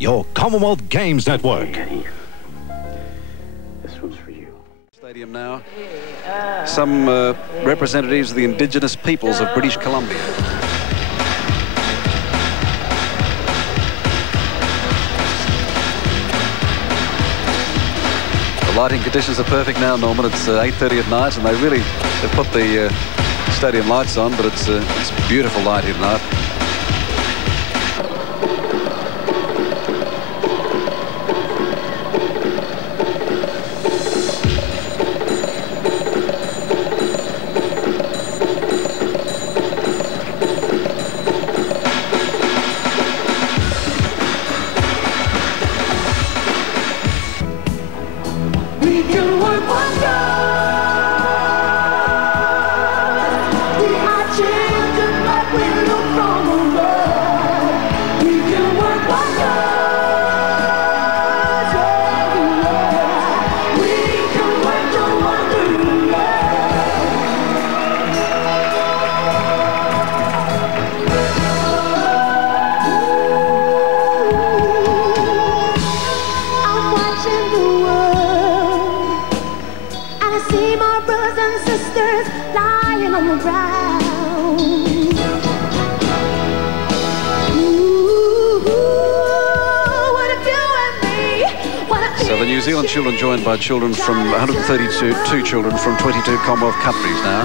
your Commonwealth Games network. This one's for you. Stadium now. Some representatives of the indigenous peoples of British Columbia. The lighting conditions are perfect now, Norman. It's 8:30 at night, and they've put the stadium lights on, but it's beautiful light here tonight. So the New Zealand children joined by children from 132 children from 22 Commonwealth countries now.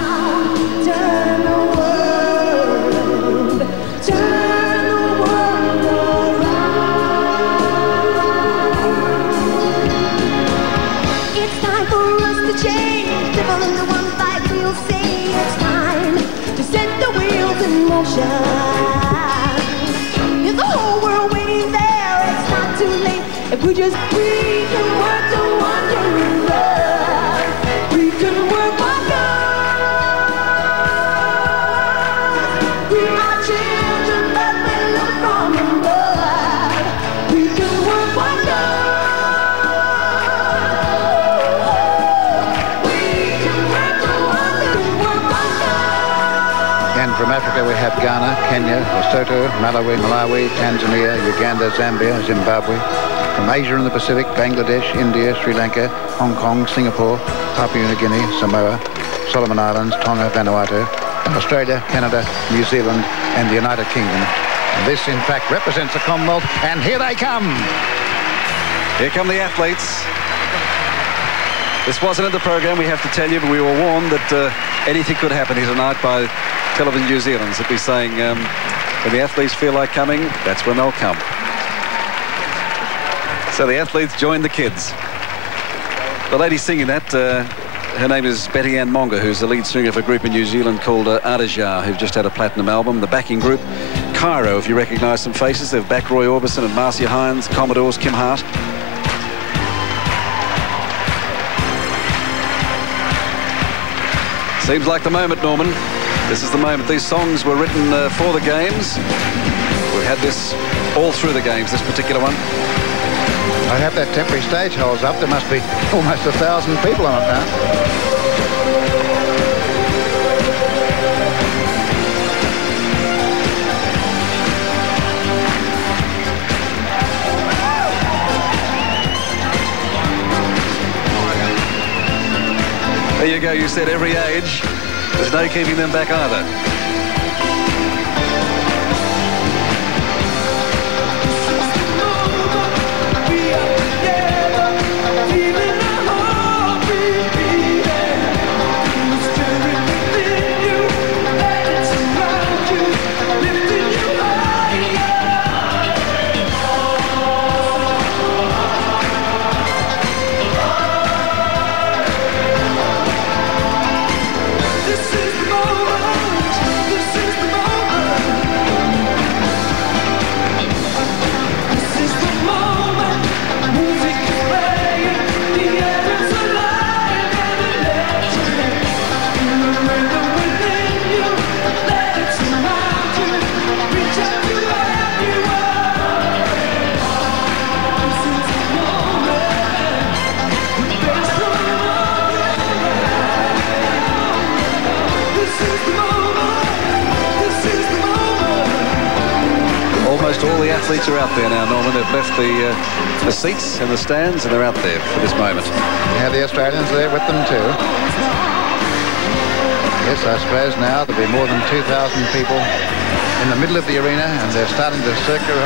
It's time for us to change, devil in the one fight we'll see. It's time to set the wheels in motion. Is the whole world waiting there? It's not too late if we just breathe. From Africa we have Ghana, Kenya, Lesotho, Malawi, Tanzania, Uganda, Zambia, Zimbabwe. From Asia and the Pacific, Bangladesh, India, Sri Lanka, Hong Kong, Singapore, Papua New Guinea, Samoa, Solomon Islands, Tonga, Vanuatu, Australia, Canada, New Zealand and the United Kingdom. And this in fact represents the Commonwealth, and here they come. Here come the athletes. This wasn't in the program, we have to tell you, but we were warned that anything could happen here tonight by Television New Zealand. Simply saying when the athletes feel like coming, that's when they'll come. So the athletes join the kids. The lady singing that, her name is Betty Ann Monga, who's the lead singer of a group in New Zealand called Artajar, who've just had a platinum album. The backing group, Cairo, if you recognise some faces. They've backed Roy Orbison and Marcia Hines, Commodores, Kim Hart. Seems like the moment, Norman. This is the moment. These songs were written for the games. We've had this all through the games, this particular one. I hope that temporary stage holds up. There must be almost 1,000 people on it now. There you go, you said every age. There's no keeping them back either. This is the moment. seats are out there now, Norman. They've left the seats and the stands, and they're out there for this moment. Yeah, the Australians are there with them too. Yes, I suppose now there'll be more than 2,000 people in the middle of the arena, and they're starting to go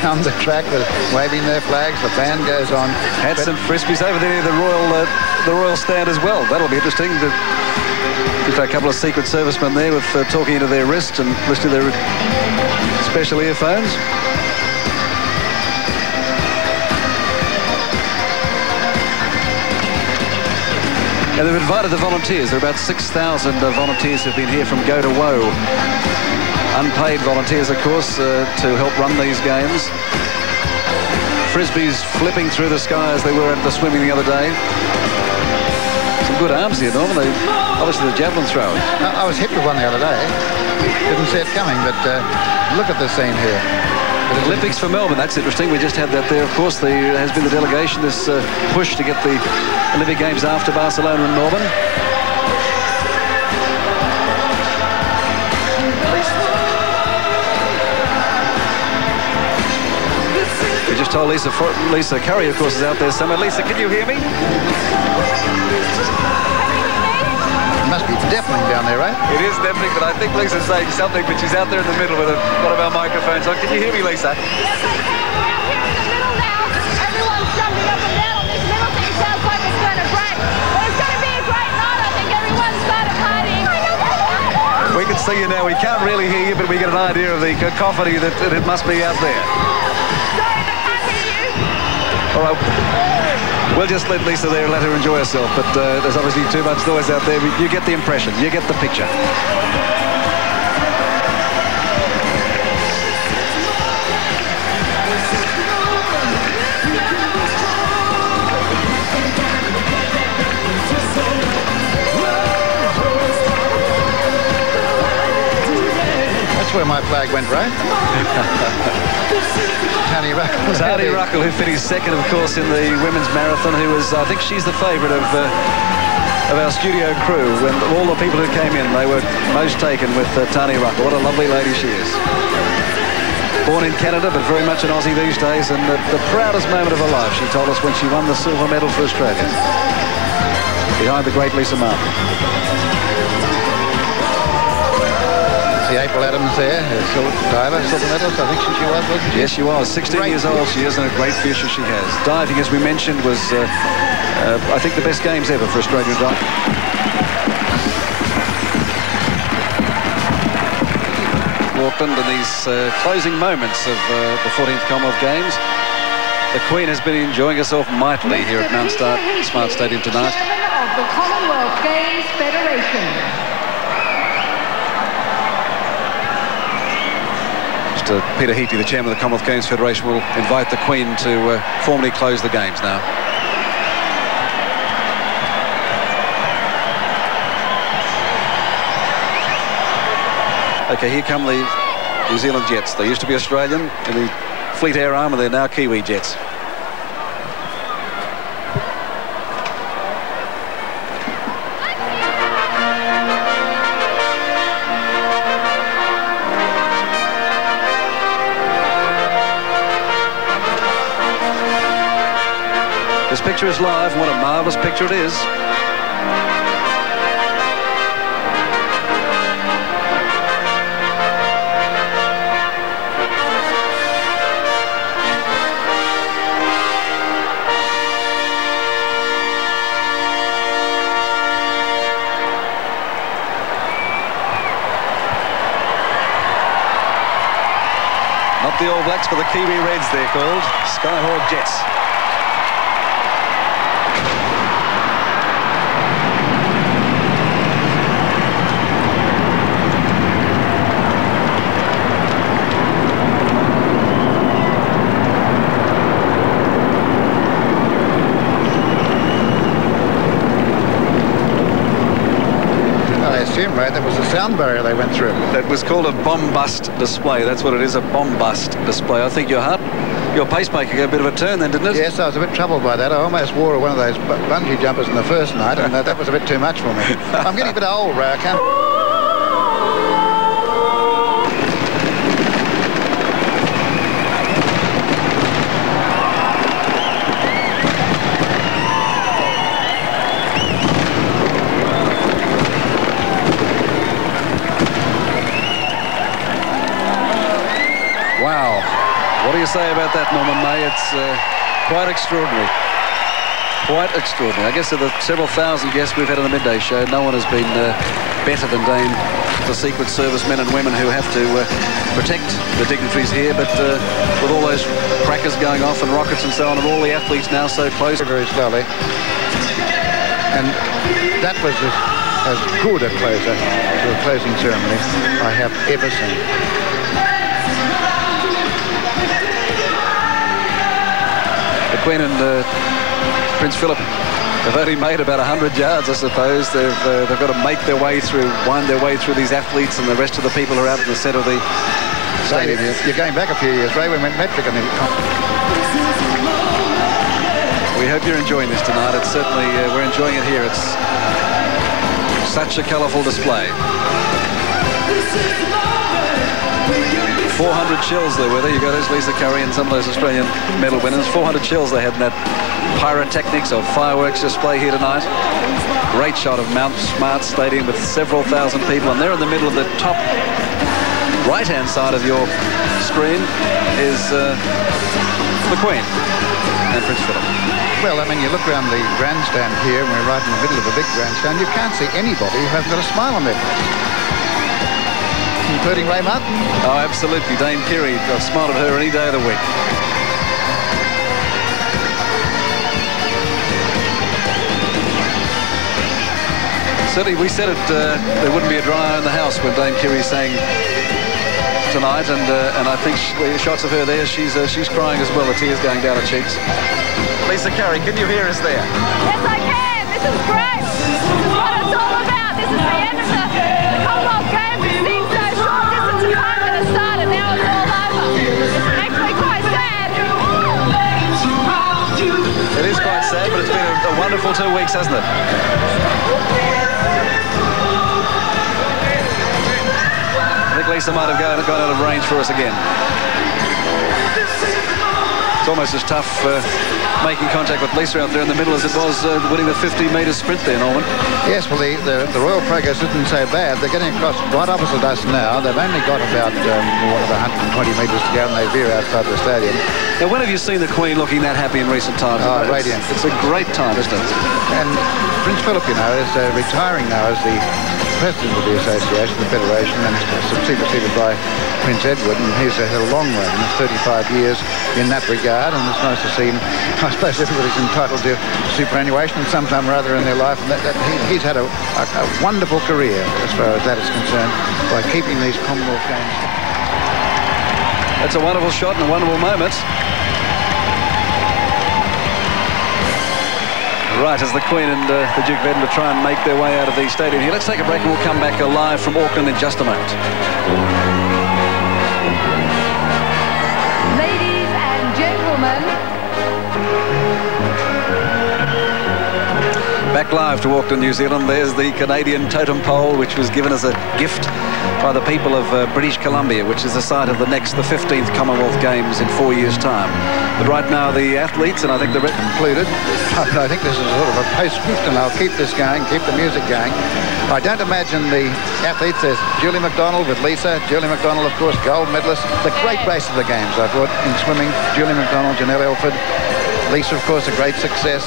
around the track with waving their flags. The band goes on. Hats and frisbees over there near the Royal stand as well. That'll be interesting. Just a couple of Secret Servicemen there with talking into their wrist and listening to their special earphones. And they've invited the volunteers. There are about 6,000 volunteers who've been here from Go to Woe. Unpaid volunteers, of course, to help run these games. Frisbees flipping through the sky as they were at the swimming the other day. Some good arms here, Norman. Obviously the javelin throwing. I was hit with one the other day. Didn't see it coming, but look at the scene here. Olympics for Melbourne, that's interesting. We just had that there. Of course, there has been the delegation, this push to get the Olympic Games after Barcelona and Melbourne. We just told Lisa Curry, of course, is out there somewhere. Lisa, can you hear me? It must be deafening down there, right? It is deafening, but I think Lisa's saying something, but she's out there in the middle with one of our microphones on. Can you hear me, Lisa? Yes, I can. We're out here in the middle now. Everyone's jumping up and down on this middle thing. Sounds like it's going to break. Well, it's going to be a great night. I think everyone's started partying. We can see you now. We can't really hear you, but we get an idea of the cacophony that it must be out there. Sorry, I can't hear you. All right. We'll just let Lisa there and let her enjoy herself, but there's obviously too much noise out there. You get the impression. You get the picture. Where my flag went, right? Tony Ruckle. Tony Ruckle, who finished second, of course, in the women's marathon, who was, I think she's the favourite of our studio crew. When all the people who came in, they were most taken with Tony Ruckle. What a lovely lady she is. Born in Canada, but very much an Aussie these days, and the proudest moment of her life, she told us, when she won the silver medal for Australia. Behind the great Lisa Martin. April Adams there, silver medalist, I think she was, wasn't she? Yes, she was. 16 years old she is, and a great future she has. Diving, as we mentioned, was, I think, the best games ever for Australian diving. Auckland in these closing moments of the 14th Commonwealth Games. The Queen has been enjoying herself mightily here at Mount Smart Stadium tonight. Chairman of the Commonwealth Games Federation. Peter Heaty, the chairman of the Commonwealth Games Federation, will invite the Queen to formally close the games now. Okay, here come the New Zealand jets. They used to be Australian in the Fleet Air Arm, and they're now Kiwi jets. This picture is live, and what a marvellous picture it is. Not the All Blacks, but the Kiwi Reds, they're called. Skyhawks Jets. Right, that was the sound barrier they went through. That was called a bomb-bust display. That's what it is, a bomb-bust display. I think your pacemaker got a bit of a turn then, didn't it? Yes, I was a bit troubled by that. I almost wore one of those bungee jumpers in the first night, and that was a bit too much for me. I'm getting a bit old, Ray. I can't... that, Norman May. It's quite extraordinary. Quite extraordinary. I guess of the several thousand guests we've had on the midday show, no one has been better than Dame, the Secret Service men and women who have to protect the dignitaries here. But with all those crackers going off and rockets and so on, and all the athletes now so close. Very slowly. And that was as good a closer to a closing ceremony I have ever seen. The Queen and Prince Philip have only made about 100 yards, I suppose. They've got to make their way through, wind their way through these athletes and the rest of the people who are out in the centre of the stadium. You're going back a few years, Ray. We went metric on the. We hope you're enjoying this tonight. It's certainly, we're enjoying it here. It's such a colourful display. 400 shells there were. There you go. There's Lisa Curry and some of those Australian medal winners. 400 shells they had in that pyrotechnics or fireworks display here tonight. Great shot of Mount Smart Stadium with several thousand people. And there in the middle of the top right-hand side of your screen is the Queen and Prince Philip. Well, I mean, you look around the grandstand here, and we're right in the middle of a big grandstand. You can't see anybody who hasn't got a smile on their face. Including Ray Martin. Oh, absolutely. Dame Kiri, I've smiled at her any day of the week. Certainly, we said it, there wouldn't be a dry eye in the house when Dame Kiri sang tonight, and I think shots of her there, she's crying as well, the tears going down her cheeks. Lisa Curry, can you hear us there? Yes, I can. This is great. This is what it's all about. This is the end of the Commonwealth Games. It seems so short distance of time when it started. Now it's all over. It's actually quite sad. It is quite sad, but it's been a wonderful 2 weeks, hasn't it? I think Lisa might have gone out of range for us again. It's almost as tough making contact with Lisa out there in the middle as it was winning the 50-metre sprint there, Norman. Yes, well, the Royal Progress isn't so bad. They're getting across right opposite us now. They've only got about 120 metres to go, and they veer outside the stadium. Now, when have you seen the Queen looking that happy in recent times? Oh, radiant. It's a great time, isn't it? And Prince Philip, you know, is retiring now as the president of the association, the federation, and superseded by Prince Edward, and he's had a long run, 35 years in that regard, and it's nice to see him. I suppose everybody's entitled to superannuation at some time or other in their life, and he's had a wonderful career as far as that is concerned by keeping these Commonwealth Games. That's a wonderful shot and a wonderful moment. Right, as the Queen and the Duke of Edinburgh try and make their way out of the stadium here. Let's take a break and we'll come back live from Auckland in just a moment. Ladies and gentlemen. Back live to Auckland, New Zealand. There's the Canadian totem pole, which was given as a gift by the people of British Columbia, which is the site of the 15th Commonwealth Games in 4 years' time. But right now, the athletes, and I think the rest included, I think this is sort of a postscript, and I'll keep this going, keep the music going. I don't imagine the athletes. There's Julie McDonald with Lisa. Julie McDonald, of course, gold medalist. The great race of the Games, I thought, in swimming. Julie McDonald, Janelle Elford. Lisa, of course, a great success.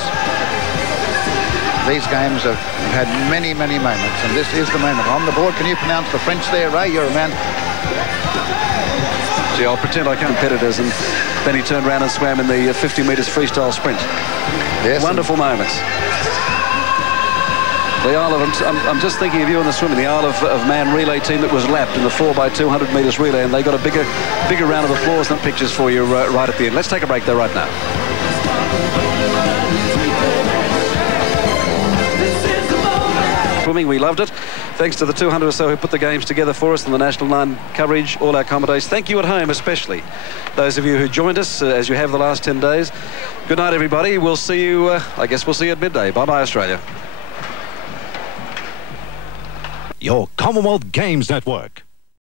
These games have had many, many moments, and this is the moment. On the board, can you pronounce the French there, Ray? You're a man. Gee, I'll pretend I can't. Competitors, and then he turned around and swam in the 50 metres freestyle sprint. Yes. Wonderful moments. The Isle of, I'm just thinking of you in the swimming, the Isle of Man relay team that was lapped in the 4x200 metres relay, and they got a bigger round of applause than pictures for you right at the end. Let's take a break there right now. Swimming, we loved it. Thanks to the 200 or so who put the games together for us and the National 9 coverage, all our commentators. Thank you at home, especially those of you who joined us as you have the last 10 days. Good night, everybody. We'll see you, I guess we'll see you at midday. Bye-bye, Australia. Your Commonwealth Games Network.